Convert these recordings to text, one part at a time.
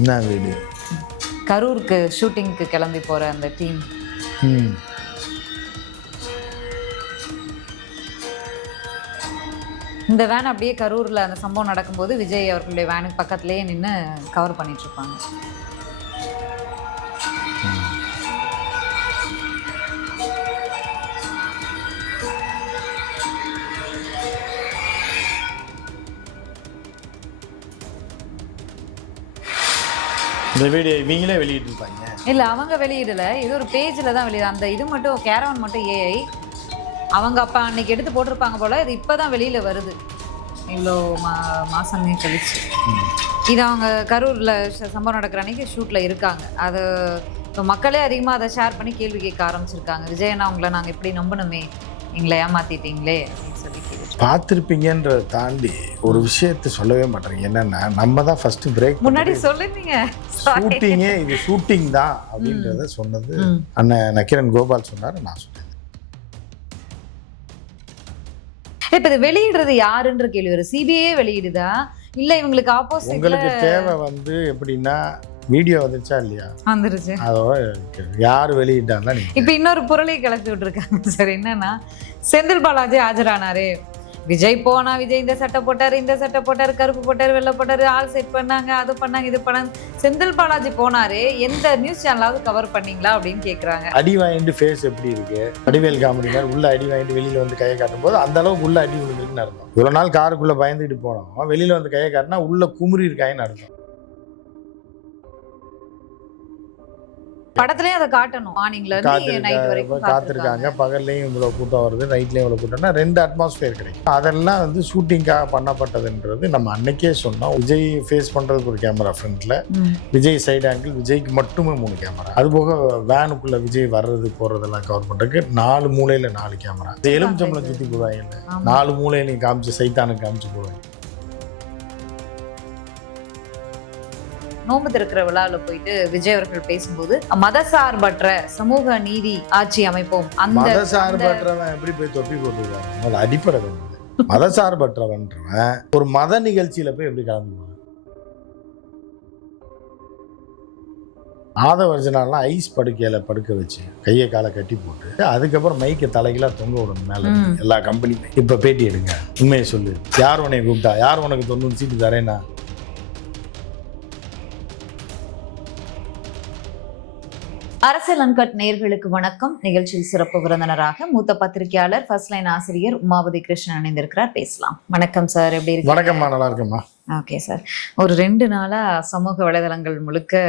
என்ன வீடியோ? கரூருக்கு ஷூட்டிங்க்கு கிளம்பி போகிற அந்த டீம். இந்த வேன் அப்படியே கரூரில் அந்த சம்பவம் நடக்கும்போது விஜய் அவர்களுடைய வேனுக்கு பக்கத்துலேயே நின்று கவர் பண்ணிகிட்ருப்பாங்க. இந்த வீடியோ இவங்களே வெளியிட்டிருப்பாங்க. இல்லை, அவங்க வெளியிடலை, இது ஒரு பேஜில் தான் வெளியிட. அந்த இது மட்டும் கேரவன் மட்டும் ஏஐ அவங்க அப்போ அன்னைக்கு எடுத்து போட்டிருப்பாங்க போல். இது இப்போ தான் வெளியில் வருது, இவ்வளோ மாதமே கழிச்சு. இது அவங்க கரூரில் சம்பவம் நடக்கிற அன்னைக்கு ஷூட்டில் இருக்காங்க. அது இப்போ மக்களே அதிகமாக அதை ஷேர் பண்ணி கேள்வி கேட்க ஆரம்பிச்சிருக்காங்க. விஜயண்ணா உங்களை நாங்கள் எப்படி நம்பணுமே, எங்களை ஏமாற்றிட்டீங்களே அப்படின்னு சொல்லி பார்த்துருப்பீங்கன்றதை தாண்டி ஒரு விஷயத்த சொல்லவே மாட்டேங்க. என்னென்னா, நம்ம தான் ஃபஸ்ட்டு பிரேக் முன்னாடி சொல்லுங்க. ஷூட்டிங்கே இது ஷூட்டிங் தான் அப்படின்றத சொன்னது அண்ணன் நக்கீரன் கோபால் சொன்னார், நான் சொன்னேன். இப்போ இது வெளியிடுறது யாருன்ற கேள்வி வரும். சிபிஐ வெளியிடுதா இல்லை இவங்களுக்கு ஆப்போசிட்? உங்களுக்கு தேவை வந்து எப்படின்னா, வீடியோ வந்துச்சா இல்லையா? வந்துருச்சு. அதோட யார் வெளியிட்டாங்க. இப்போ இன்னொரு பொருளை கிளப்பி விட்டுருக்காங்க சார். என்னன்னா, செந்தில் பாலாஜி ஆஜரானாரு. விஜய் போனா, விஜய் இந்த சட்டை போட்டாரு, இந்த சட்டை போட்டாரு, கருப்பு போட்டாரு, வெள்ளை போட்டாரு, ஆள் செட் பண்ணாங்க, அது பண்ணாங்க, இது பண்ணாங்க. செந்தில் பாலாஜி போனாரு, எந்த நியூஸ் சேனலாவது கவர் பண்ணீங்களா அப்படின்னு கேட்குறாங்க. அடி வாங்கிட்டு ஃபேஸ் எப்படி இருக்கு, அடிவேல் காமெடி மாதிரி உள்ள அடி வாங்கிட்டு வெளியில வந்து கையை காட்டும் போது அந்த அளவுக்கு உள்ள அடி விழுந்துருக்குன்னு அர்த்தம். இவ்வளோ நாள் காருக்குள்ள பயந்துட்டு போனோம், வெளியில வந்து கையை காட்டினா உள்ள குமுறி இருக்காயின்னு அர்த்தம். படத்துலயும் அதை காட்டணும். மார்னிங்ல இருந்து நைட் வரைக்கும் காத்திருக்காங்க. பகல்லையும் இவ்வளவு கூட்டம் வருது, நைட்லயும் இவ்வளவு கூட்டம்னா ரெண்டு அட்மாஸ்பியர் கிடைக்கும். அதெல்லாம் வந்து ஷூட்டிங்காக பண்ணப்பட்டதுன்றது நம்ம அன்னைக்கே சொன்னோம். விஜய் ஃபேஸ் பண்றதுக்கு ஒரு கேமரா ஃப்ரண்ட்ல, விஜய் சைடு ஆங்கிள், விஜய்க்கு மட்டுமே 3 கேமரா. அது போக வேனுக்குள்ள விஜய் வர்றது போறதெல்லாம் கவர் பண்றதுக்கு 4 மூலையில 4 கேமரா. எலுமிச்சம்பளம் சுத்தி போடுவாங்க, 4 மூலையிலையும் காமிச்சு சைத்தானுக்கு காமிச்சு போடுவாங்க. நோம்பு திறக்கிற விழாவில் போயிட்டு விஜய் அவர்கள் பேசும்போது மதசார்பற்ற சமூக நீதி ஆட்சி அமைப்போம். அந்த மதசார்பற்றவன் எப்படி போய் தொப்பி போட்டுருக்காங்க? அடிப்படை மதசார்பற்றவன்றவன் ஒரு மத நிகழ்ச்சியில போய் எப்படி கலந்துக்குவாங்க? ஆதவர்ஜனாலாம் ஐஸ் படுக்கையில படுக்க வச்சு கையை காலை கட்டி போட்டு அதுக்கப்புறம் மைக்க தலைகளாக தொங்க விடணும் மேல. எல்லா கம்பெனியும் இப்ப பேட்டி எடுங்க, உண்மையை சொல்லு, யார் உன்னை கூப்பிட்டா, யார் உனக்கு 90 சீட்டு தரேன்னா? அரசியல் அன்கட் நேயர்களுக்கு வணக்கம். நிகழ்ச்சியில் சிறப்பு விருந்தினராக மூத்த பத்திரிகையாளர், ஃபர்ஸ்ட் லைன் ஆசிரியர் உமாபதி கிருஷ்ணன் இணைந்திருக்கிறார். பேசலாம். வணக்கம் சார், எப்படி இருக்கு? வணக்கம்மா, நல்லா இருக்கம்மா. ஓகே சார், ஒரு 2 நாளா சமூக வலைதளங்கள் முழுக்க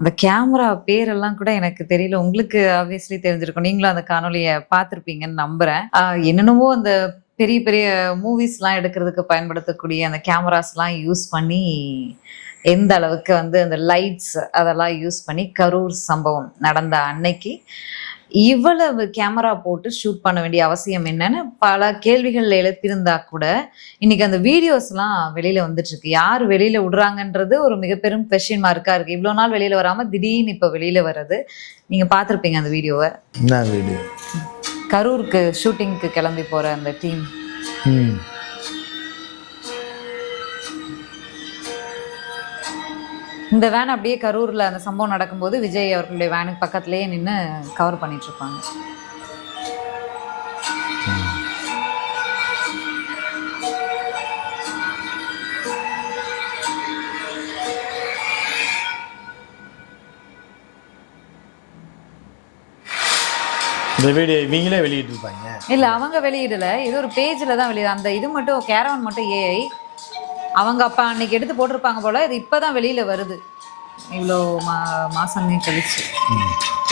அந்த கேமரா பேரெல்லாம் கூட எனக்கு தெரியல. உங்களுக்கு ஆப்வியஸ்லி தெரிஞ்சிருக்கும், நீங்களும் அந்த காணொலியை பார்த்துருப்பீங்கன்னு நம்புறேன். என்னென்னவோ அந்த பெரிய பெரிய மூவிஸ்லாம் எடுக்கிறதுக்கு பயன்படுத்தக்கூடிய அந்த கேமராஸ்லாம் யூஸ் பண்ணி, எந்த அளவுக்கு வந்து அந்த லைட்ஸ் அதெல்லாம் யூஸ் பண்ணி கரூர் சம்பவம் நடந்த அன்னைக்கு இவ்வளவு கேமரா போட்டு ஷூட் பண்ண வேண்டிய அவசியம் என்னன்னு பல கேள்விகள் எழுப்பியிருந்தா கூட இன்னைக்கு அந்த வீடியோஸ்லாம் வெளியில வந்துட்டு இருக்கு. யார் வெளியில விடுறாங்கன்றது ஒரு மிகப்பெரும் கொஸ்டின் மார்க்கா இருக்கு. இவ்வளோ நாள் வெளியில வராம திடீர்னு இப்போ வெளியில வர்றது. நீங்க பார்த்துருப்பீங்க அந்த வீடியோவை. என்ன வீடியோ? கரூருக்கு ஷூட்டிங்க்கு கிளம்பி போற அந்த டீம். இந்த வேன் அப்படியே கரூரில் அந்த சம்பவம் நடக்கும்போது விஜய் அவர்களுடைய வேனுக்கு பக்கத்துலேயே நின்று கவர் பண்ணிட்டு இருப்பாங்க. இந்த வீடியோ இவங்களே வெளியிட்டிருப்பாங்க. இல்லை, அவங்க வெளியிடலை, இது ஒரு பேஜில் தான் வெளியிட. அந்த இது மட்டும் கேரவன் மட்டும் ஏஐ அவங்க அப்போ அன்னைக்கு எடுத்து போட்டிருப்பாங்க போல். இது இப்போ தான் வெளியில் வருது, இவ்வளோ மாதமே கழிச்சு.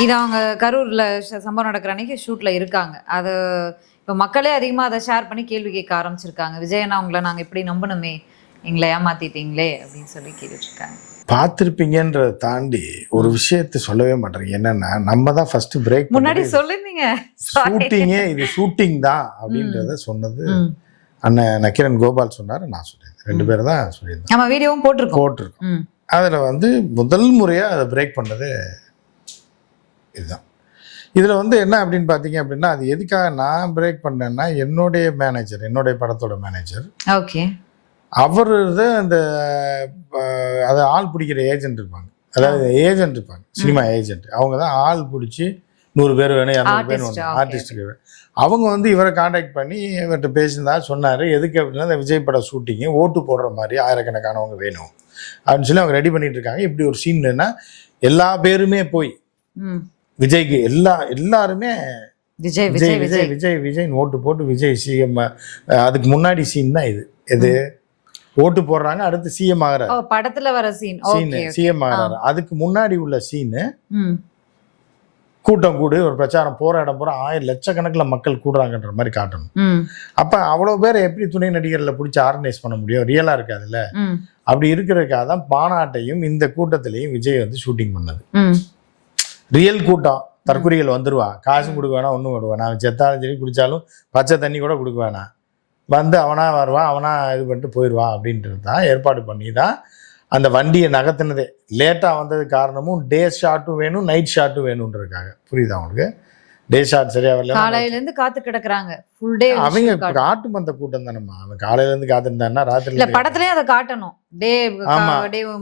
இது அவங்க கரூரில் சம்பவம் நடக்கிற அன்னைக்கு ஷூட்டில் இருக்காங்க. அது இப்போ மக்களே அதிகமாக அதை ஷேர் பண்ணி கேள்வி கேட்க ஆரம்பிச்சிருக்காங்க. விஜயண்ணா உங்களை நாங்கள் எப்படி நம்பணுமே, எங்களை ஏமாற்றிட்டீங்களே அப்படின்னு சொல்லி கேட்டுட்ருக்காங்க. பார்த்துருப்பீங்கன்றதை தாண்டி ஒரு விஷயத்த சொல்லவே மாட்டேங்க. என்னன்னா, நம்ம தான் ஃபர்ஸ்ட் பிரேக் முன்னாடி சொல்லுங்க. ஷூட்டிங்கே இது ஷூட்டிங் தான் அப்படின்றத சொன்னது அண்ணன் நக்கீரன் கோபால் சொன்னார், நான் சொன்னேன். 2 பேர் தான் சொல்லியிருந்தோம். நம்ம வீடியோவும் போட்டிருக்கோம். அதில் வந்து முதல் முறையாக அதை பிரேக் பண்ணது இதுதான். இதில் வந்து என்ன அப்படின்னு பார்த்தீங்க அப்படின்னா, அது எதுக்காக நான் பிரேக் பண்ணேன்னா, என்னுடைய மேனேஜர், என்னுடைய படத்தோட மேனேஜர், ஓகே, அவர் அந்த அதை ஆள் பிடிக்கிற ஏஜென்ட் இருப்பாங்க, அதாவது ஏஜென்ட் இருப்பாங்க, சினிமா ஏஜென்ட். அவங்க தான் ஆள் பிடிச்சி 100 பேர் வேணும் 200 பேர் வேணும் ஆர்டிஸ்ட்டுக்கு. அவங்க வந்து இவரை காண்டாக்ட் பண்ணி இவர்கிட்ட பேசியிருந்தா சொன்னார், எதுக்கு அப்படின்னா இந்த விஜய் பட ஷூட்டிங்கு ஓட்டு போடுற மாதிரி ஆயிரக்கணக்கானவங்க வேணும் அப்படின்னு சொல்லி அவங்க ரெடி பண்ணிட்டு இருக்காங்க. இப்படி ஒரு சீன்னா எல்லா பேருமே போய் விஜய்க்கு எல்லாருமே விஜய் விஜய் விஜய் விஜய் விஜய்னு ஓட்டு போட்டு விஜய் சிஎம். அதுக்கு முன்னாடி சீன் தான் இது ஓட்டு போடுறாங்க, அடுத்து சிஎம் ஆகிறாரு, படத்துல வர சீன் சிஎம் ஆகிறாரு. அதுக்கு முன்னாடி உள்ள சீனு கூட்டம் கூடு ஒரு பிரச்சாரம் போற இடம் போற 1000 லட்சக்கணக்கில் மக்கள் கூடுறாங்கன்ற மாதிரி காட்டணும். அப்ப அவ்வளவு பேர் எப்படி துணை நடிகர்ல பிடிச்சி ஆர்கனைஸ் பண்ண முடியும்? ரியலா இருக்காதுல்ல. அப்படி இருக்கிறதுக்காக தான் பானாட்டையும் இந்த கூட்டத்திலையும் விஜய் வந்து ஷூட்டிங் பண்ணது. ரியல் கூட்டம், தற்கொலைகள் வந்துடுவா, காசும் கொடுக்க வேணாம், ஒன்றும் கொடுக்க வேணாம், செத்தாலும் சரி குடித்தாலும் பச்சை தண்ணி கூட கொடுக்க வேணாம், வந்து அவனா வருவான், அவனா இது பண்ணிட்டு போயிடுவான் அப்படின்றது தான் ஏற்பாடு பண்ணி தான் அந்த வண்டியை நகர்த்தினதே. லேட்டாக வந்தது காரணமும் டே ஷாட்டும் வேணும், நைட் ஷாட்டும் வேணுன்றதுக்காக. புரியுதா உங்களுக்கு? டே ஷாட் சரியா வரல, காலையிலேருந்து காத்து கிடக்குறாங்க ஃபுல் டே. அவங்க காட்டும் அந்த கூட்டம் தானம்மா, அவன் காலையிலேருந்து காத்திருந்தான்னா ராத்திரி படத்துலேயும் அதை காட்டணும். டே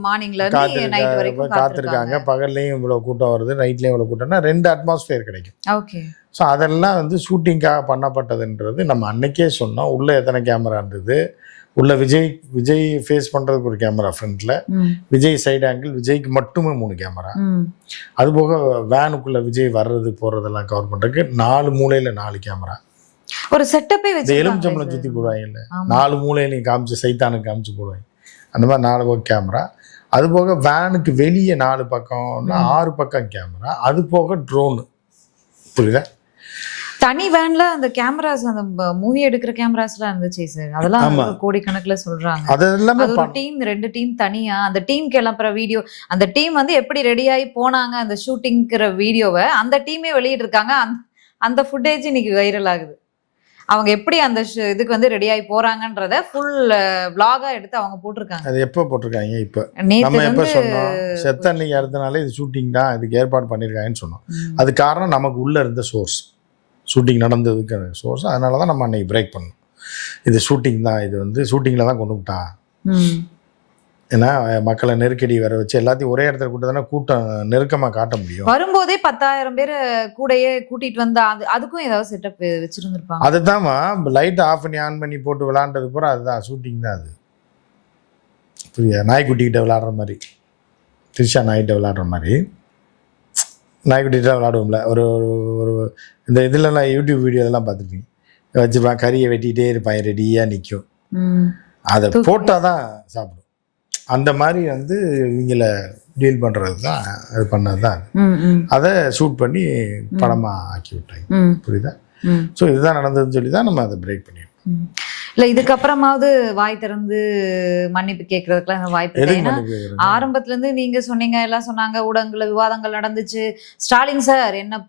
மார்னிங்ல இருந்து நைட் வரைக்கும் காத்திருக்காங்க. பகல்லையும் இவ்வளோ கூட்டம் வருது, நைட்லேயும் இவ்வளோ கூட்டம்னா 2 அட்மாஸ்பியர் கிடைக்கும். ஓகே. ஸோ அதெல்லாம் வந்து ஷூட்டிங்காக பண்ணப்பட்டதுன்றது நம்ம அன்னைக்கே சொன்னோம். உள்ளே எத்தனை கேமரா இருந்தது, உள்ள விஜய் ஃபேஸ் பண்ணுறதுக்கு ஒரு கேமரா ஃப்ரண்ட்டில், விஜய் சைடு ஆங்கிள், விஜய்க்கு மட்டுமே 3 கேமரா, அதுபோக வேனுக்குள்ளே விஜய் வர்றது போகிறதெல்லாம் கவர் பண்ணுறதுக்கு 4 மூலையில் 4 கேமரா. ஒரு செட்டப்பே வச்சு எலுமிச்சம்பளம் சுற்றி போடுவாங்கல்ல, 4 மூலையிலையும் காமிச்சு சைத்தானுக்கு காமிச்சு போடுவாங்க, அந்த மாதிரி 4 கேமரா. அதுபோக வேனுக்கு வெளியே 4 பக்கம்னா 6 பக்கம் கேமரா. அது போக ட்ரோனு. புரியுதா? தனி வேன்ல அந்த கேமராஸ், அந்த மூவி எடுக்கிற கேமராஸ்லாம் இருந்துச்சு சார். அதெல்லாம் கோடிக்கணக்கில் சொல்றாங்க. அதெல்லாம் ஒரு டீம், 2 டீம் தனியா அந்த டீம் கிளம்புற வீடியோ, அந்த டீம் வந்து எப்படி ரெடி ஆகி போனாங்க அந்த ஷூட்டிங்கிற வீடியோவை அந்த டீமே வெளியிட்டிருக்காங்க. அந்த ஃபுட்டேஜ் இன்னைக்கு வைரல் ஆகுது. அவங்க எப்படி அந்த இதுக்கு வந்து ரெடி ஆகி போறாங்கன்றத ஃபுல் vlog-ஆ எடுத்து அவங்க போட்டிருக்காங்க. அது எப்போ போட்டிருக்காங்க? இப்போ நம்ம எப்போ சொன்னோம், செத்த அன்னைக்கு அடுத்தனால இது ஷூட்டிங் தான், இதுக்கு ஏற்பாடு பண்ணியிருக்காங்கன்னு சொன்னோம். அது காரணம் நமக்கு உள்ள இருந்த சோர்ஸ், ஷூட்டிங் நடந்ததுக்கு சோர்ஸ். அதனால தான் நம்ம அன்னைக்கு பிரேக் பண்ணோம். இது ஷூட்டிங் தான், இது வந்து ஷூட்டிங்கில் தான் கொண்டு விட்டா. ஏன்னா மக்களை நெருக்கடி வர வச்சு எல்லாத்தையும் ஒரே இடத்துல கூட்டதானே கூட்டம் நெருக்கமாக காட்ட முடியும். வரும்போதே 10,000 பேர் கூடயே கூட்டிட்டு வந்தா அதுக்கும் ஏதாவது செட்டப் வச்சிருந்துருப்பாங்க. அதுதான்மா, லைட் ஆஃப் பண்ணி ஆன் பண்ணி போட்டு விளாண்டது பூரா அதுதான் ஷூட்டிங் தான். அது புரியா? நாய்க்குட்டிக்கிட்ட விளாடுற மாதிரி, திரிஷா நாய்கிட்ட விளாடுற மாதிரி, நாய்க்குட்டிகிட்ட விளாடுவோம்ல. ஒரு ஒரு இந்த இதுலலாம் யூடியூப் வீடியோ இதெல்லாம் பார்த்துருப்பீங்க, வச்சுப்பான் கறியை வெட்டிகிட்டே இருப்பான், ரெடியாக நிற்கும், அதை போட்டால் தான் சாப்பிடும். அந்த மாதிரி வந்து இவங்களை டீல் பண்ணுறது தான், அது பண்ணது தான். அதை ஷூட் பண்ணி படமாக ஆக்கி விட்டாங்க. புரியுதா? ஸோ இதுதான் நடந்ததுன்னு சொல்லி தான் நம்ம அதை பிரேக் பண்ணிடுவோம். இல்லை, இதுக்கப்புறமாவது வாய் திறந்து மன்னிப்பு கேட்கறதுக்குலாம் வாய்ப்பு. ஆரம்பத்துல இருந்து நீங்க சொன்னீங்க, எல்லாம் சொன்னாங்க, ஊடகங்கள்ல விவாதங்கள் நடந்துச்சு. ஸ்டாலின் சார் என்ன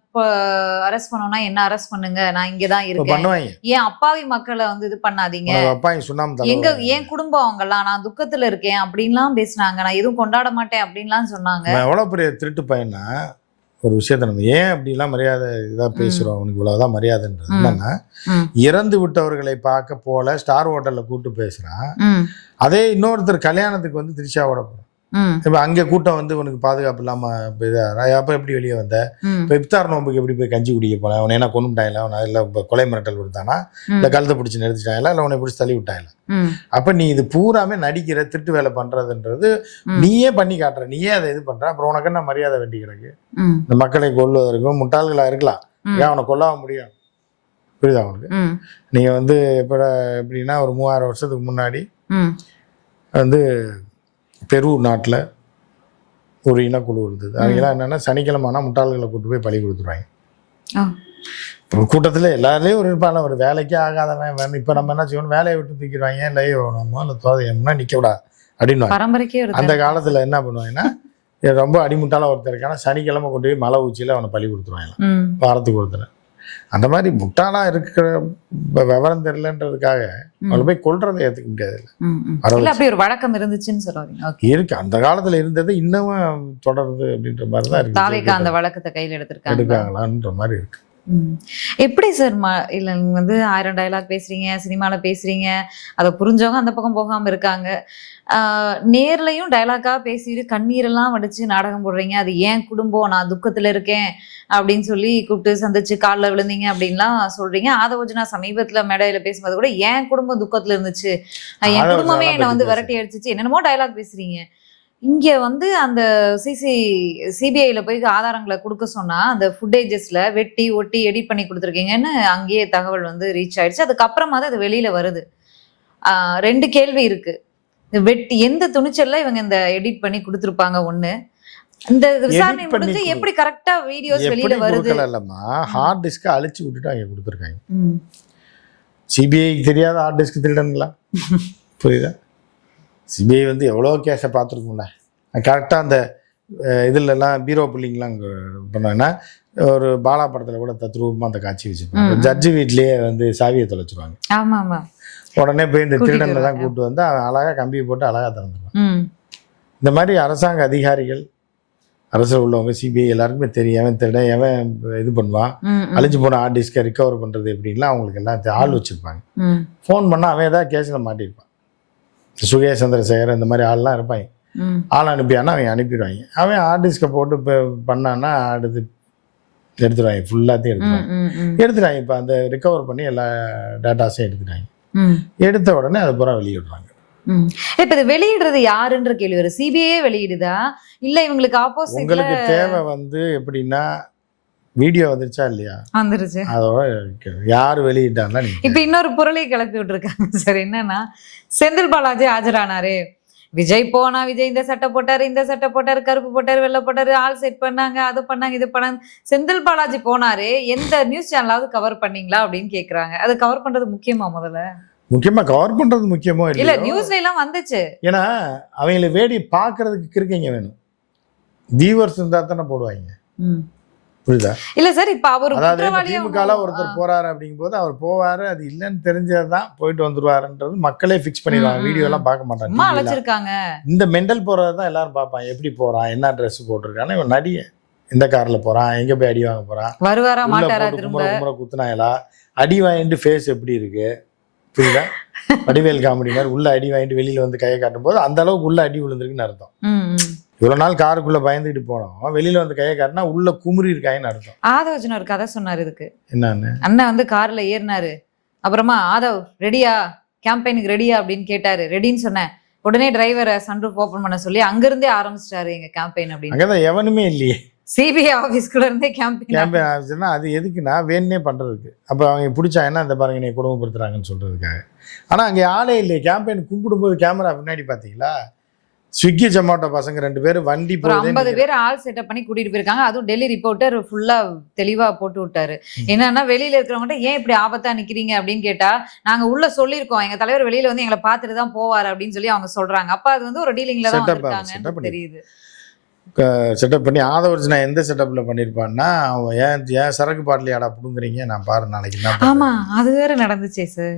அரெஸ்ட் பண்ணோம்னா என்ன அரெஸ்ட் பண்ணுங்க, நான் இங்கதான் இருக்கேன், ஏன் அப்பாவி மக்களை வந்து இது பண்ணாதீங்க, எங்க என் குடும்பம் அவங்கெல்லாம், நான் துக்கத்துல இருக்கேன் அப்படின்லாம் பேசினாங்க, நான் எதுவும் கொண்டாட மாட்டேன் அப்படின்லாம் சொன்னாங்க. எவ்வளவு பெரிய திருட்டு பையனா ஒரு விஷயத்த நம்ம ஏன் அப்படிலாம் மரியாதை இதாக பேசுகிறோம், அவனுக்கு இவ்வளோதான் மரியாதைன்றது என்னன்னா, இறந்து விட்டவர்களை பார்க்க போல ஸ்டார் ஹோட்டலில் கூப்பிட்டு பேசுகிறான். அதே இன்னொருத்தர் கல்யாணத்துக்கு வந்து திரிஷாவோட போகிறான். இப்போ அங்கே கூட்டம் வந்து உனக்கு பாதுகாப்பு இல்லாமல் இதாக, அப்போ எப்படி வெளியே வந்த? இப்போ இப்தார் நோம்புக்கு எப்படி போய் கஞ்சி குடிக்க போனேன்? அவனை என்ன கொண்டுட்டாங்களா? அவனை இல்லை கொலை மிரட்டல் கொடுத்தானா, இல்லை கழுத்தை பிடிச்சி நிறுத்திட்டாங்களா, இல்லை உன்னை பிடிச்சி தள்ளி விட்டாங்களா? அப்போ நீ இது பூராமே நடிக்கிற, திருட்டு வேலை பண்ணுறதுன்றது நீயே பண்ணி காட்டுற, நீயே அதை இது பண்ணுற. அப்புறம் உனக்கு என்ன மரியாதை வேண்டி கிடக்கு? இந்த மக்களை கொல்வதற்கும் முட்டாள்களாக இருக்கலாம், ஏன் அவனை கொல்லாம முடியும்? புரியுதா அவனுக்கு? நீங்கள் வந்து இப்போ எப்படின்னா ஒரு 3000 வருஷத்துக்கு முன்னாடி வந்து பெரு நாட்டில் ஒரு இனக்குழு இருந்தது. அவங்களாம் என்னென்னா சனிக்கிழமைனா முட்டாள்களை கூட்டு போய் பழி கொடுத்துருவாங்க. இப்போ கூட்டத்தில் எல்லாருலேயும் ஒரு இருப்பாங்க, ஒரு வேலைக்கே ஆகாதவன் வேணும். இப்போ நம்ம என்ன செய்யணும், வேலையை விட்டு தூக்கிடுவாங்க, இல்லை நம்ம இல்லை தோதையம்னா நிற்க விடா அப்படின்னு. அந்த காலத்தில் என்ன பண்ணுவாங்கன்னா, ரொம்ப அடிமுட்டால ஒருத்தர் இருக்கானா சனிக்கிழமை கொண்டு போய் மலை உச்சியில் அவனை பழி கொடுத்துருவாங்க, வாரத்துக்கு ஒருத்தர். அந்த மாதிரி முட்டாளா இருக்கிற விவரம் தெரியலன்றதுக்காக அவளை போய் கொல்றதை ஏற்றுக்க முடியாது. அப்படி ஒரு வழக்கம் இருந்துச்சுன்னு சொல்றாங்க. இருக்கு, அந்த காலத்துல இருந்தது இன்னமும் தொடருது அப்படின்ற மாதிரி தான் இருக்கு. அந்த வழக்கத்தை கையில் எடுத்திருக்காங்களான்ற மாதிரி இருக்கு. எப்படி சார் இல்ல நீங்க வந்து 1000 டயலாக் பேசுறீங்க, சினிமால பேசுறீங்க, அத புரிஞ்சவங்க அந்த பக்கம் போகாம இருக்காங்க. நேர்லயும் டயலாக்கா பேசிட்டு கண்ணீரெல்லாம் வடிச்சு நாடகம் போடுறீங்க. அது என் குடும்பம், நான் துக்கத்துல இருக்கேன் அப்படின்னு சொல்லி கூப்பிட்டு சந்திச்சு கால்ல விழுந்தீங்க அப்படின்லாம் சொல்றீங்க. ஆதவர்ஜுனா சமீபத்துல மேடையில பேசும்போது கூட என் குடும்பம் துக்கத்துல இருந்துச்சு. என் குடும்பமே என்னை வந்து விரட்டி அடிச்சிச்சு. என்னென்னமோ டயலாக் பேசுறீங்க. இங்க வந்து அந்த சிபிஐல போய் ஆதாரங்கள குடுக்க சொன்னா, அந்த ஃபுட்டேஜஸ்ல வெட்டி, ஒட்டி, எடிட் பண்ணி குடுத்துருக்கீங்கன்னு அங்கேயே தகவல் வந்து ரீச் ஆயிடுச்சு. அதுக்கப்புறமா தான் அது வெளியில வருது. 2 கேள்வி இருக்கு. எந்த துணிச்சல்ல இவங்க இந்த எடிட் பண்ணி குடுத்துருப்பாங்க 1. இந்த விசாரணை முடிஞ்சு எப்படி கரெக்ட்டா வீடியோஸ் வெளியில வருது? இல்லம்மா, ஹார்ட் டிஸ்க அழிச்சு விட்டுட்டு அங்க குடுத்துருக்காங்க. சிபிஐக்கு தெரியாத ஹார்ட் டிஸ்க் திருடனுங்களா? புரியுதா? சிபிஐ வந்து எவ்வளோ கேஸை பார்த்துருக்கும்ல. கரெக்டாக அந்த இதுலலாம் பீரோ புள்ளிங்கெலாம் அங்கே பண்ணாங்கன்னா, ஒரு பாலா படத்தில் கூட தத்ரூபமாக அந்த காட்சி வச்சுருப்பாங்க. ஜட்ஜு வீட்லேயே வந்து சாவியை தொலைச்சிருவாங்க. ஆமாம் ஆமாம். உடனே போய் இந்த திருடனில் தான் கூப்பிட்டு வந்து அவன் அழகாக கம்பியை போட்டு அழகாக திறந்துருவான். இந்த மாதிரி அரசாங்க அதிகாரிகள், அரசில் உள்ளவங்க, சிபிஐ எல்லாருக்குமே தெரியும் எவன் திருடன், எவன் இது பண்ணுவான், அழிஞ்சு போன ஹார்ட் டிஸ்கை ரிகவர் பண்ணுறது எப்படின்லாம் அவங்களுக்கு எல்லாம் ஆள் வச்சுருப்பாங்க. ஃபோன் பண்ணால் அவன் ஏதாவது கேஸில் மாட்டியிருப்பான். சுகேஷ் சந்திரசேகர் இந்த மாதிரி ஆள்லாம் இருப்பாங்க. ஆள் அனுப்பியானா அவங்க அனுப்பிடுவாங்க. அவன் ஹார்ட் டிஸ்கை போட்டு இப்போ பண்ணான்னா அடுத்து எடுத்துடுவாங்க, ஃபுல்லாத்தையும் எடுத்துடுவாங்க. இப்போ அந்த ரிகவர் பண்ணி எல்லா டேட்டாஸையும் எடுத்துட்டாங்க. எடுத்த உடனே அதை பூரா வெளியிடுறாங்க. இப்ப இது வெளியிடுறது யாருன்ற கேள்வி வரும். சிபிஐயே வெளியிடுதா இல்ல இவங்களுக்கு ஆப்போசிட்? உங்களுக்கு தேவை வந்து எப்படின்னா வீடியோ வந்துருச்சா இல்லையா? வந்துருச்சு. அதோட யார் வெளியிட்டாங்க. இப்ப இன்னொரு பொருளை கிளப்பி விட்டுருக்காங்க சார். என்னன்னா, செந்தில் பாலாஜி ஆஜரானாரு. விஜய் போனா, விஜய் இந்த சட்டை போட்டாரு, இந்த சட்டை போட்டாரு, கருப்பு போட்டாரு, வெள்ளை போட்டாரு, ஆள் செட் பண்ணாங்க, அது பண்ணாங்க, இது பண்ணாங்க. செந்தில் பாலாஜி போனாரு, எந்த நியூஸ் சேனலாவது கவர் பண்ணீங்களா அப்படின்னு கேக்குறாங்க. அது கவர் பண்றது முக்கியமா? முதல்ல முக்கியமா கவர் பண்றது முக்கியமோ இல்ல, நியூஸ்ல எல்லாம் வந்துச்சு. ஏன்னா அவங்களை வேடி பாக்குறதுக்கு கிருக்கீங்க வேணும், வியூவர்ஸ் இருந்தா தானே போடுவாங்க. புரியுதா? இல்ல சார், இப்ப அவர் திமுகல ஒருத்தர் போறாரு அப்படிங்கும் போது அவர் போவாரு, அது இல்லைன்னு தெரிஞ்சதுதான் போயிட்டு வந்துருவாருன்றது மக்களே பிக்ஸ் பண்ணிடுவாங்க. வீடியோ எல்லாம் பார்க்க மாட்டாங்க. இந்த மெண்டல் போறதுதான் எல்லாரும் பார்ப்பாங்க. எப்படி போறான், என்ன ட்ரெஸ் போட்டிருக்கான்னு. இவன் நடிகை இந்த கார்ல போறான், எங்க போய் அடி வாங்க போறான், வருவாரா மாட்டாரா, குமுற குத்துனாயலா, அடி வாங்கிட்டு ஃபேஸ் எப்படி இருக்கு, புரியுதா? வடிவேல் காமெடி மாதிரி உள்ள அடி வாங்கிட்டு வெளியில வந்து கையை காட்டும் போது அந்த அளவுக்கு உள்ள அடி விழுந்திருக்குன்னு அர்த்தம். இவ்வளவு நாள் காருக்குள்ள பயந்துட்டு போனோம், வெளியில வந்து கையை காட்டினா உள்ள குமுறி இருக்காயின்னு அர்த்தம். ஆதவர்ஜுனா ஒரு கதை சொன்னாரு இதுக்கு. என்னன்னு? அண்ணன் வந்து கார்ல ஏறினாரு. அப்புறமா ஆதவ் ரெடியா, கேம்பெயினுக்கு ரெடியா அப்படின்னு கேட்டாரு. ரெடின்னு சொன்னேன். உடனே டிரைவரை சன்ரூஃப் ஓபன் பண்ண சொல்லி அங்கிருந்தே ஆரம்பிச்சிட்டாரு எங்க கேம்பெயின் அப்படின்னு. அங்கதான் எவனுமே இல்லையே. சிபிஐ ஆபீஸ்குள்ள இருந்தே கேம்பெயின் ஆஃபீஸ்னா அது எதுக்குன்னா வேணுனே பண்றதுக்கு. அப்ப அவங்க பிடிச்சாங்கன்னா இந்த பாருங்க நீ குடும்பப்படுத்துறாங்கன்னு சொல்றதுக்காக. ஆனா அங்கே ஆளே இல்லையே. கேம்பெயின் கும்பிடும்போது கேமரா பின்னாடி பாத்தீங்களா, ஸ்விக்கி ஜொமேட்டோ பசங்க 2 பேர் வண்டி ஒரு 50 பேர் ஆள் செட்டப் பண்ணி கூட்டிட்டு போயிருக்காங்க. அதுவும் டெல்லி ரிப்போர்ட்டர் ஃபுல்லா தெளிவா போட்டு விட்டாரு. என்னன்னா, வெளியில இருக்கிறவங்க ஏன் இப்படி ஆபத்தா நிக்கிறீங்க அப்படின்னு கேட்டா, நாங்க உள்ள சொல்லியிருக்கோம், எங்க தலைவர் வெளியில வந்து எங்களை பார்த்துட்டு தான் போவார் அப்படின்னு சொல்லி அவங்க சொல்றாங்க. அப்ப அது வந்து ஒரு டீலிங்ல தான் இருக்காங்க தெரியுது. செட்டப் பண்ணி ஆதவர்ஜுனா எந்த செட்டப்ல பண்ணிருப்பான்னா, அவன் ஏன் சரக்கு பாட்டிலையாடா புடுங்குறீங்க, நான் பாரு நாளைக்கு என்ன. ஆமா, அது வேற நடந்துச்சே சார்.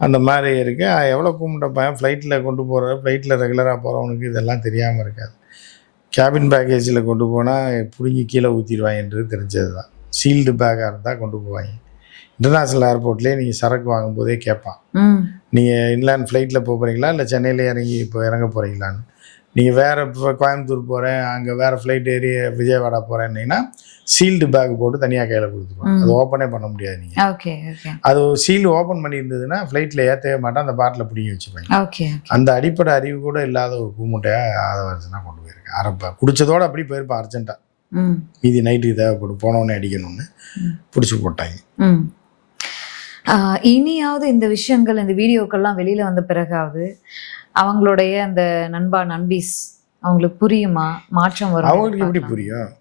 அந்த மாதிரி இருக்கு. எவ்வளோ கும்பிட்டப்பேன் ஃப்ளைட்டில் கொண்டு போகிற, ஃப்ளைட்டில் ரெகுலராக போகிறவனுக்கு இதெல்லாம் தெரியாமல் இருக்காது. கேபின் பேக்கேஜில் கொண்டு போனால் பிடுங்கி கீழே ஊற்றிடுவாங்கன்றது தெரிஞ்சது தான். சீல்டு பேக்காக இருந்தால் கொண்டு போவாங்க. இன்டர்நேஷ்னல் ஏர்போர்ட்லேயே நீங்கள் சரக்கு வாங்கும்போதே கேட்பான், நீங்கள் இன்லேண்ட் ஃப்ளைட்டில் போகிறீங்களா இல்லை சென்னையில் இறங்கி இப்போ இறங்க போகிறீங்களான்னு. நீங்கள் வேறு இப்போ கோயம்புத்தூர் போகிறேன், அங்கே வேறு ஃப்ளைட் ஏறி விஜயவாடா போகிறேன்னீங்கன்னா சீல்டு பேக் போட்டு தனியாக கையில் கொடுத்துருவாங்க. அது ஓப்பனே பண்ண முடியாது. நீங்கள் அது சீல் ஓப்பன் பண்ணியிருந்ததுன்னா ஃப்ளைட்டில் ஏற்றவே மாட்டேன், அந்த பாட்டில் பிடிங்கி வச்சுப்பாங்க. அந்த அடிப்படை அறிவு கூட இல்லாத ஒரு கூமுட்டையாக ஆதவர்ஜுனா கொண்டு போயிருக்கேன். அரப்பா குடிச்சதோடு அப்படி போயிருப்பேன் அர்ஜென்ட்டாக, மீதி நைட்டுக்கு தேவைப்படும், போனவொடனே அடிக்கணும்னு பிடிச்சி போட்டாங்க. இனியாவது இந்த விஷயங்கள், இந்த வீடியோக்கள்லாம் வெளியில வந்த பிறகாவது அவங்களுடைய அந்த நண்பா நண்பீஸ் அவங்களுக்கு புரியுமா, மாற்றம் வரும்? அவங்களுக்கு எப்படி புரியும்?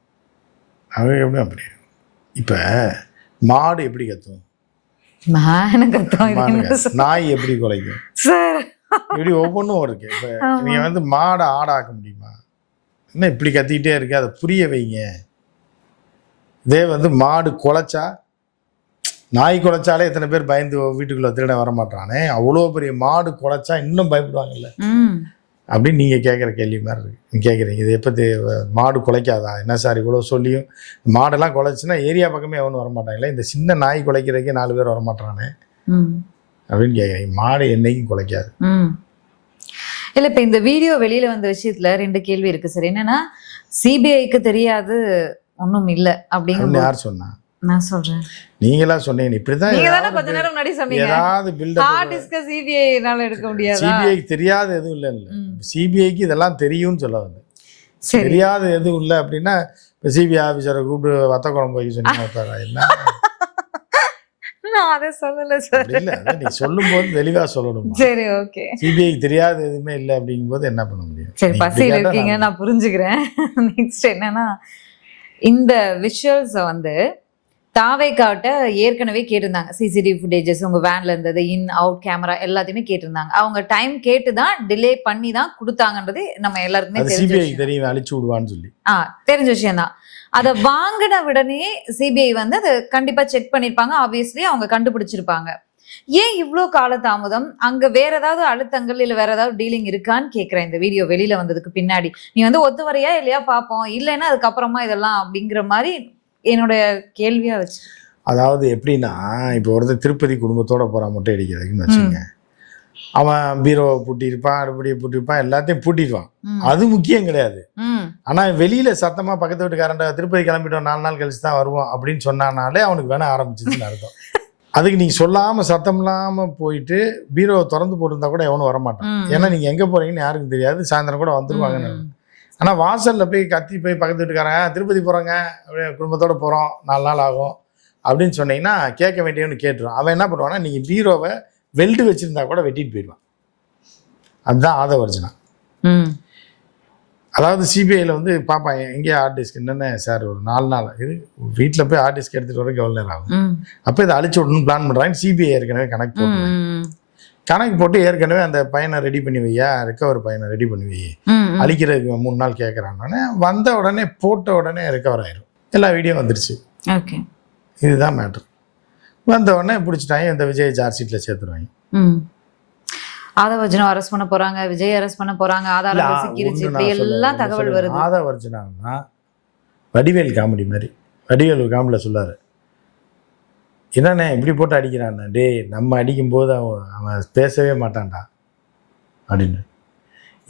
அவங்க எப்படி புரியும்? இப்போ மாடு எப்படி கத்தும், நாய் எப்படி குலைக்கும் சார், இப்படி ஒவ்வொன்றும் இருக்கு. இப்போ நீங்க வந்து மாடை ஆடாக்க முடியுமா? என்ன இப்படி கத்திக்கிட்டே இருக்கு, அதை புரிய வைங்க. இதே வந்து மாடு குலைச்சா, நாய் குலைச்சாலே எத்தனை பேர் பயந்து வீட்டுக்குள்ள திருட வரமாட்டானே, அவ்வளோ பெரிய மாடு குலைச்சா இன்னும் பயப்படுவாங்கல்ல. அப்படின்னு நீங்கள் கேட்குற கேள்வி மாதிரி இருக்குது. நீங்கள் கேட்குறீங்க இது எப்போ மாடு குலைக்காதா, என்ன சார் இவ்வளோ சொல்லியும் மாடெல்லாம் குலைச்சுன்னா ஏரியா பக்கமே எவனும் வரமாட்டாங்களே, இந்த சின்ன நாய் குலைக்கிறதுக்கே 4 பேர் வரமாட்டானே அப்படின்னு கேட்குறீங்க. மாடு என்னைக்கும் குலைக்காது. இல்லை, இப்போ இந்த வீடியோ வெளியில் வந்த விஷயத்தில் 2 கேள்வி இருக்குது சார். என்னென்னா சிபிஐக்கு தெரியாது ஒன்றும் இல்லை அப்படிங்கிற யார் சொன்னா? நான் சொல்றேன், நீங்களா சொன்னீங்க. இப்படிதான் கொஞ்ச நேரம் முன்னாடி சொன்னீங்க ஏதாவது ஹார்ட் டிஸ்க் சிபிஐனால எடுக்க முடியாது. சிபிஐக்கு தெரியாத எதுவும் இல்லை. சிபிஐக்கு இதெல்லாம் தெரியும்னு சொல்ல வந்து தெரியாத எதுவும் இல்லை அப்படின்னா இப்போ சிபிஐ ஆஃபீஸரை கூப்பிட்டு வத்த குழம்பு வைக்க சொன்னீங்க. என்ன நான் அதை சொல்லல சார். இல்ல நீ சொல்லும் போது தெளிவா சொல்லணும். சரி, ஓகே. சிபிஐக்கு தெரியாத எதுவுமே இல்லை அப்படிங்கும் போது என்ன பண்ண முடியும்? சரி, பசியில் இருக்கீங்க, நான் புரிஞ்சுக்கிறேன். நெக்ஸ்ட் என்னன்னா, இந்த விஷுவல்ஸை வந்து தாவேக்காட்ட ஏற்கனவே கேட்டிருந்தாங்க. சிசிடிவி ஃபுட்டேஜஸ் உங்க வேன்ல இருந்தது, இன் அவுட் கேமரா எல்லாத்தையுமே கேட்டிருந்தாங்க. அவங்க டைம் கேட்டு தான் டிலே பண்ணி தான் கொடுத்தாங்கன்றது நம்ம எல்லாருக்குமே தெரியும், அழிச்சு விடுவான்னு சொல்லி தெரிஞ்ச விஷயம் தான். அதை வாங்கின உடனே சிபிஐ வந்து அதை கண்டிப்பா செக் பண்ணிருப்பாங்க. ஆப்வியஸ்லி அவங்க கண்டுபிடிச்சிருப்பாங்க. ஏன் இவ்வளோ காலதாமதம்? அங்க வேற ஏதாவது அழுத்தங்கள் இல்லை வேற ஏதாவது டீலிங் இருக்கான்னு கேட்குறேன். இந்த வீடியோ வெளியில வந்ததுக்கு பின்னாடி நீ வந்து ஒத்து வரையா இல்லையா பார்ப்போம், இல்லைன்னா அதுக்கப்புறமா இதெல்லாம் அப்படிங்கிற மாதிரி என்னுடைய கேள்வியா வச்சு. அதாவது எப்படின்னா, இப்போ ஒருத்தர் திருப்பதி குடும்பத்தோட போறான் மொட்டை அடிக்கிறதுக்குன்னு வச்சுங்க. அவன் பீரோவை பூட்டியிருப்பான், அடுப்படியை பூட்டியிருப்பான், எல்லாத்தையும் பூட்டிடுவான். அது முக்கியம் கிடையாது. ஆனா வெளியில சத்தமா பக்கத்து வீட்டுக்காரண்ட திருப்பதி கிளம்பிட்டோம் 4 நாள் கழிச்சு தான் வருவோம் அப்படின்னு சொன்னானாலே அவனுக்கு வேணா ஆரம்பிச்சிச்சுன்னு அர்த்தம். அதுக்கு நீங்க சொல்லாம சத்தம் இல்லாம போயிட்டு பீரோவை திறந்து போட்டிருந்தா கூட எவனும் வரமாட்டான். ஏன்னா நீங்க எங்க போறீங்கன்னு யாருக்கும் தெரியாது, சாயந்தரம் கூட வந்துருவாங்கன்னு. ஆனா வாசல்ல போய் கத்தி போய் பக்கத்து வீட்டுக்காரங்க திருப்பதி போறோங்க, குடும்பத்தோட போறோம், 4 நாள் ஆகும் அப்படின்னு சொன்னீங்கன்னா கேட்க வேண்டியவனு கேட்டுருவான். அவன் என்ன பண்ணுவான்னா, நீங்க பீரோவை வெல்டு வச்சிருந்தா கூட வெட்டிட்டு போயிடுவான். அதுதான் ஆதவர்ஜனா. அதாவது சிபிஐல வந்து பார்ப்பான் எங்கேயா ஹார்ட் டிஸ்க் என்னென்ன சார் ஒரு 4 நாள் இது வீட்டில் போய் ஹார்ட் டிஸ்க் எடுத்துகிட்டு வரக்கு எவ்வளோ நேரம் ஆகும், அப்போ இதை அழிச்சு விடணும்னு பிளான் பண்ணுறாங்க. சிபிஐ ஏற்கனவே கணக்கு போட்டு ஏற்கனவே அந்த பையனை ரெடி பண்ணி வையா, ரெக்கவர் பையனை ரெடி பண்ணி வை, அழிக்கிறதுக்கு 3 நாள் கேட்குறாங்கன்னு வந்த உடனே போட்ட உடனே ரெக்கவர் ஆயிரும். எல்லா வீடியோ வந்துருச்சு. ஓகே, இதுதான் மேட்ரு. வந்த உடனே பிடிச்சிட்டாங்க, இந்த விஜய் சார்ஜ் ஷீட்டில் சேர்த்துருவாங்க. ஆதவர்ஜனா அரெஸ்ட் பண்ண போறாங்க, விஜய் அரெஸ்ட் பண்ண போறாங்க, ஆதாரம் சிக்கிருச்சு, இப்படி எல்லாம் தகவல் வருது. ஆதவர்ஜனா வடிவேல் காமெடி மாதிரி, வடிவேல் ஒரு காமெடியில் சொல்லாரு, என்னண்ணே இப்படி போட்டு அடிக்கிறான், டே நம்ம அடிக்கும்போது அவன் பேசவே மாட்டான்டா அப்படின்னு.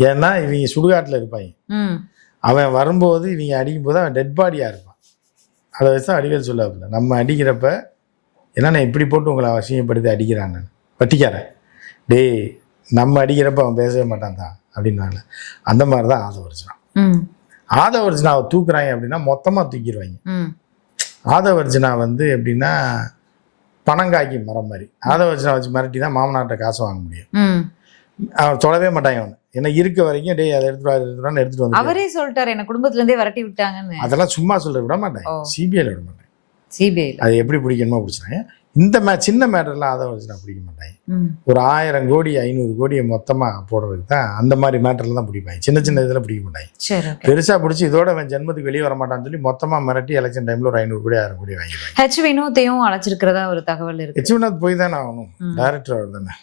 ஏன்னா இவங்க சுடுகாட்டில் இருப்பாங்க, அவன் வரும்போது இவங்க அடிக்கும்போது அவன் டெட் பாடியாக இருப்பான். அதை வச்சு தான் வடிவேல் சொல்லாப்புல, நம்ம அடிக்கிறப்ப என்னண்ணே இப்படி போட்டு உங்களை அவசியப்படுத்தி அடிக்கிறான்னு, வட்டிக்காரன் டே நம்ம அடிக்கிறப்ப அவன் பேசவே மாட்டான் தான் அப்படின்னால. அந்த மாதிரி தான் ஆதவர்ஜனா. ஆதவர்ஜனாவை தூக்குறாங்க அப்படின்னா மொத்தமாக தூக்கிடுவாங்க. ஆதவர்ஜனா வந்து எப்படின்னா பணங்காய்க்கு மரம் மாதிரி. ஆதவர்ஜனா வச்சு மிரட்டி தான் மாமனார்ட்ட காசு வாங்க முடியும். அவன் தொடவே மாட்டாங்க அவனு. ஏன்னா இருக்க வரைக்கும் டே அதை எடுத்துட்டு வந்து அவரே சொல்லிட்டாரு என்ன குடும்பத்துல இருந்தே விரட்டி விட்டாங்கன்னு. அதெல்லாம் சும்மா சொல்ல விட மாட்டேன், சிபிஐல விட மாட்டேன். சிபிஐ அது எப்படி பிடிக்கணுமோ பிடிச்சிட்டாங்க. இந்த சின்ன மேட்டர்லாம் ஆதவர்ஜனா பிடிக்க மாட்டாங்க. ஒரு 1000 கோடி 500 கோடியை மொத்தமாக போடுறதுக்கு தான் அந்த மாதிரி மேட்டர்ல தான் பிடிப்பாங்க. சின்ன சின்ன இதில் பிடிக்க மாட்டாங்க. பெருசாக பிடிச்சி இதோட அவன் ஜென்மத்துக்கு வெளியே வர மாட்டான்னு சொல்லி மொத்தமாக மிரட்டி எலெக்ஷன் டைமில் ஒரு 500 கோடி 1000 கோடி வாங்கிடுவாங்க. ஹெச் வினோத்தையும் அழைச்சிருக்கிறதா ஒரு தகவல் இருக்கு. ஹெச் வினோத் போய் தானே ஆகணும், டைரக்டர் அவர் தானே.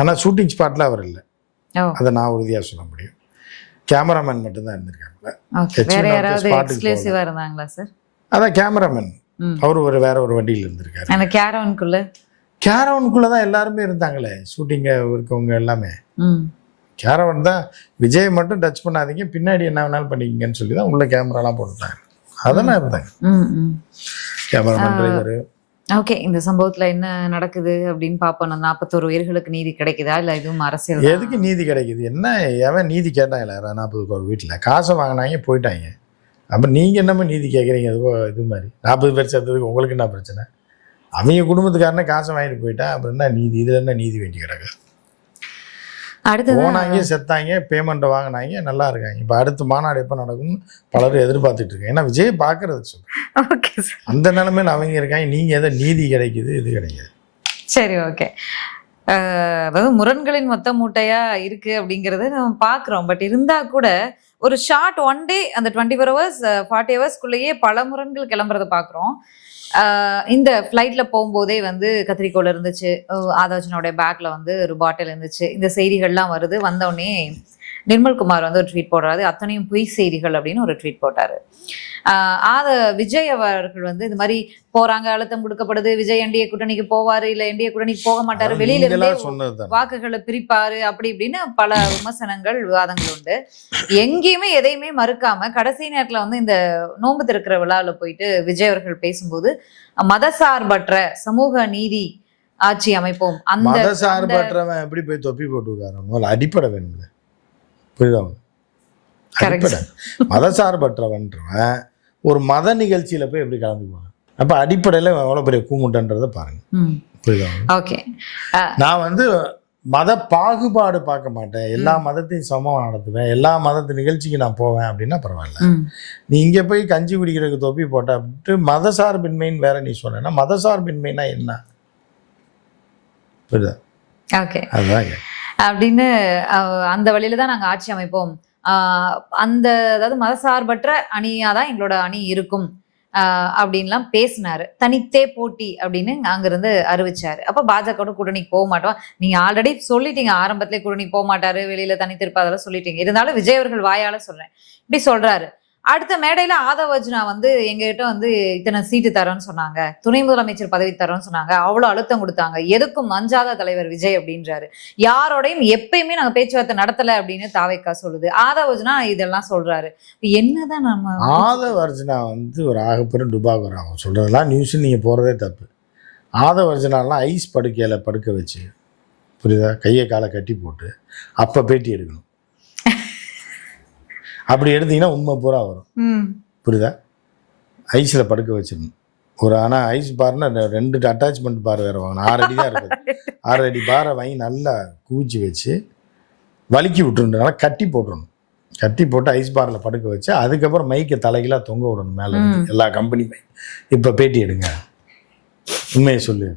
ஆனால் ஷூட்டிங் ஸ்பாட்டில் அவர் இல்லை, அதை நான் உறுதியாக சொல்ல முடியும். கேமராமேன் மட்டும்தான் இருந்திருக்காங்க. அதான் கேமராமேன் அவரு வேற ஒரு வண்டியில் இருந்திருக்காரு. அந்த கேரவனுக்குள்ள தான் எல்லாருமே இருந்தாங்களே, ஷூட்டிங்க இருக்கவங்க எல்லாமே. கேரவன் தான் விஜய் மட்டும் டச் பண்ணாதீங்க, பின்னாடி என்ன வேணாலும் பண்ணிக்கிங்கன்னு சொல்லி தான் உள்ள கேமராலாம் போட்டுட்டாங்க. அதெல்லாம் இருந்தாங்க கேமராமேன், டிரைவர். ஓகே, இந்த சம்பவத்துல என்ன நடக்குது அப்படின்னு பார்ப்போம். 41 உயிர்களுக்கு நீதி கிடைக்குதா இல்லை இதுவும் அரசியல்? எதுக்கு நீதி கிடைக்குது? என்ன எவன் நீதி கேட்டாங்களே 40 வீட்டில் காசை வாங்கினாங்க போயிட்டாங்க. அப்போ நீங்கள் என்னமே நீதி கேட்குறீங்க? இது மாதிரி 40 பேர் சேர்த்ததுக்கு உங்களுக்கு என்ன பிரச்சனை? அவங்க குடும்பத்துக்காரனே காசை வாங்கிட்டு போயிட்டா அப்புறம் என்ன நீதி? இதில் என்ன நீதி வேண்டி கிடக்கு? அடுத்து போனாங்க, செத்தாங்க, பேமெண்ட்டை வாங்கினாங்க, நல்லா இருக்காங்க. இப்போ அடுத்து மாநாடு எப்போ நடக்கும்னு பலரும் எதிர்பார்த்துட்டு இருக்காங்க. ஏன்னா விஜய் பார்க்கறது சொல்றேன், அந்த நிலைமையில் அவங்க இருக்காங்க. நீங்கள் எதை நீதி கிடைக்குது, இது கிடைக்காது. சரி, ஓகே. அதாவது முரண்களின் மொத்த மூட்டையா இருக்கு அப்படிங்கிறத நம்ம பார்க்குறோம். பட் இருந்தா கூட ஒரு ஷார்ட் ஒன் டே அந்த 24 hours 40 hours பல முரண்கள் கிளம்புறத பார்க்குறோம். இந்த ஃப்ளைட்ல போகும்போதே வந்து கத்திரிக்கோள் இருந்துச்சு, ஆதவர்ஜனாவுடைய பேக்ல வந்து ஒரு பாட்டில் இருந்துச்சு. இந்த செய்திகள்லாம் வருது. வந்தோடனே நிர்மல்குமார் வந்து ஒரு ட்வீட் போடுறாரு, அத்தனையும் பொய் செய்திகள் அப்படின்னு ஒரு ட்வீட் போட்டாரு. விஜய் அவர்கள் வந்து இது மாதிரி போறாங்க, அழுத்தம் கொடுக்கப்படுது, விஜய் என்டிஏ கூட்டணிக்கு போவாரு, இல்ல என்டிஏ கூட்டணிக்கு போக மாட்டாரு, வெளியில இருந்தே வாக்குகளை பிரிப்பாரு, அப்படி இப்படின்னு பல விமர்சனங்கள், விவாதங்கள் உண்டு. எங்கேயுமே எதையுமே மறுக்காம கடைசி நேரத்துல வந்து இந்த நோன்பு திறக்கிற விழாவில் போயிட்டு விஜய் அவர்கள் பேசும்போது மதசார்பற்ற சமூக நீதி ஆட்சி அமைப்போம். அந்த மதசார்பற்றவன் எப்படி போய் தொப்பி போட்டுக்காரு? முதல்ல அடிப்படை வேணும், புரியுதா? அடிப்படை. மதசார்பற்றவன்றவன் ஒரு மத நிகழ்ச்சியில போய் எப்படி கலந்துக்குவாங்க? அப்ப அடிப்படையில எவ்வளவு பெரிய கூமுட்டன்றதை பாருங்க, புரியுதா? ஓகே, நான் வந்து மத பாகுபாடு பார்க்க மாட்டேன், எல்லா மதத்தையும் சமமா நடத்துவேன், எல்லா மதத்து நிகழ்ச்சிக்கு நான் போவேன் அப்படின்னா பரவாயில்ல. நீ இங்க போய் கஞ்சி குடிக்கிறதுக்கு தொப்பி போட்ட அப்படின்ட்டு மதசார்பின்மைன்னு வேற நீ சொன்னா, மதசார்பின்மைனா என்ன? புரியுதா? ஓகே, அதுதான் அப்படின்னு அந்த வழியில தான் நாங்க ஆட்சி அமைப்போம், அந்த அதாவது மதசார்பற்ற அணியாதான் எங்களோட அணி இருக்கும் அப்படின்லாம் பேசினாரு. தனித்தே போட்டி அப்படின்னு அங்கிருந்து அறிவிச்சாரு. அப்ப பாஜக கூட்டணிக்கு போக மாட்டோம், நீங்க ஆல்ரெடி சொல்லிட்டீங்க, ஆரம்பத்திலே கூட்டணிக்கு போக மாட்டாரு, வெளியில தனித்திருப்பா, அதெல்லாம் சொல்லிட்டீங்க. இருந்தாலும் விஜய் அவர்கள் வாயால சொல்றேன், இப்படி சொல்றாரு. அடுத்த மேடையில ஆதவ் அர்ஜுனா வந்து எங்ககிட்ட வந்து இத்தனை சீட்டு தரோன்னு சொன்னாங்க, துணை முதலமைச்சர் பதவி தரோன்னு சொன்னாங்க, அவ்வளவு அழுத்தம் கொடுத்தாங்க, எதுக்கும் அஞ்சாத தலைவர் விஜய் அப்படின்றாரு. யாரோடையும் எப்பயுமே நாங்க பேச்சுவார்த்தை நடத்தல அப்படின்னு தாவேக்கா சொல்லுது. ஆதவ் அர்ஜுனா இதெல்லாம் சொல்றாரு. என்னதான் நம்ம ஆதவ் அர்ஜுனா வந்து ஒரு ஆகப்பெரும் டுபாகூர் ஆகும் சொல்றதெல்லாம் நியூஸ், நீங்க போறதே தப்பு. ஆதவ் அர்ஜுனாலாம் ஐஸ் படுக்கையில படுக்க வச்சு, புரியுதா, கையை காலை கட்டி போட்டு அப்ப பேட்டி எடுக்கணும். அப்படி எடுத்தீங்கன்னா உண்மை பூரா வரும், புரியுதா? ஐஸில் படுக்க வச்சிடணும் ஒரு. ஆனால் ஐஸ் பார்னா 2 அட்டாச்மெண்ட் பார் வேறு வாங்கணும், 6 அடி தான் இருக்குது. 6 அடி பாரை வாங்கி நல்லா கூச்சி வச்சு வலிக்கி விட்டுருன்றனால கட்டி போட்டுடணும். கட்டி போட்டு ஐஸ் பாரில் படுக்க வச்சு அதுக்கப்புறம் மைக்கை தலைகளாக தொங்க விடணும் மேலே எல்லா கம்பெனியுமே. இப்போ பேட்டி எடுங்க, உண்மையை சொல்லு,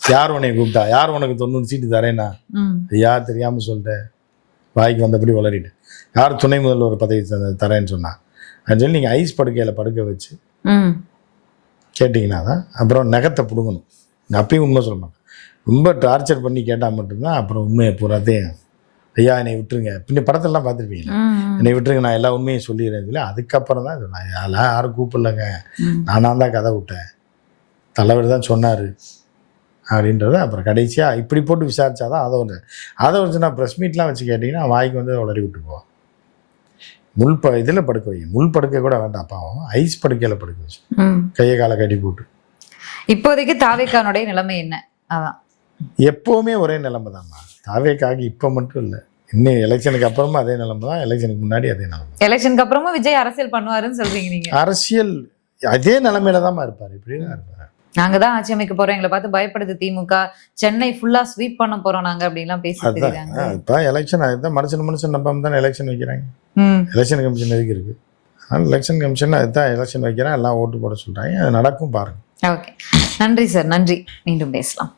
யார் உன்னை கூப்பிட்டா, யார் உனக்கு 90 சீட்டு தரேன்னா, யார் தெரியாமல் சொல்லிட்டேன், வாய்க்கு வந்தபடி வளரிட்டு, யார் துணை முதல்வர் பதவி தரேன்னு சொன்னா அப்படின்னு சொல்லி நீங்கள் ஐஸ் படுக்கையில் படுக்க வச்சு கேட்டிங்கன்னா தான் அப்புறம் நகத்தை பிடுங்கணும். அப்பயும் உண்மை சொல்ல மாட்டேன், ரொம்ப டார்ச்சர் பண்ணி கேட்டால் மட்டும்தான் அப்புறம் உண்மையை பூராத்தையும், ஐயா என்னை விட்டுருங்க, பின்ன படத்தெல்லாம் பார்த்துருப்பீங்க, என்னை விட்டுருங்க நான் எல்லா உண்மையும் சொல்லிடுறேன்னு சொல்லி அதுக்கப்புறம் தான் சொன்னேன். அதெல்லாம் யாரும் கூப்பிடலங்க, நானாக தான் கதை விட்டேன், தலைவர் தான் சொன்னார் அப்படின்றத அப்புறம் கடைசியாக இப்படி போட்டு விசாரிச்சாதான் அதை ஒரு நான் ப்ரெஸ் மீட்லாம் வச்சு கேட்டிங்கன்னா வாய்க்கு வந்து வளரி விட்டு போவோம். இதில் படுக்க வை, முள் படுக்க கூட வேண்டாம், பாவம் ஐஸ் படுக்கையில் படுக்க வச்சு கையை காலை கட்டி போட்டு. இப்போதைக்கு தாவேக்கானுடைய நிலைமை என்ன? அதான் எப்போவுமே ஒரே நிலைமை தான்மா தாவேக்காக, இப்போ மட்டும் இல்லை, இன்னும் எலெக்ஷனுக்கு அப்புறமா அதே நிலைமை தான், எலெக்ஷனுக்கு முன்னாடி அதே நிலைமை. எலெக்ஷனுக்கு அப்புறமா விஜய் அரசியல் பண்ணுவாருன்னு சொல்றீங்க நீங்க? அரசியல் அதே நிலைமையில தான் இருப்பார், இப்படிதான் இருப்பார். நாங்க தான் ஆட்சி அமைக்க போறோம், எங்களை பார்த்து பயப்படுது திமுக, சென்னை ஃபுல்லா ஸ்வீப் பண்ண போறோம் நாங்க அப்படின்லாம் பேசிட்டு இருக்காங்க. இப்போ எலெக்ஷன் அதுதான் மனுஷன் நம்பாம தான் எலெக்ஷன் வைக்கிறாங்க. எலெக்ஷன் கமிஷன் எதுக்கு இருக்கு? அதனால எலெக்ஷன் கமிஷன் அதுதான் எலெக்ஷன் வைக்கிறேன், எல்லாம் ஓட்டு போட சொல்றாங்க, அது நடக்கும் பாருங்க. ஓகே, நன்றி சார், நன்றி, மீண்டும் பேசலாம்.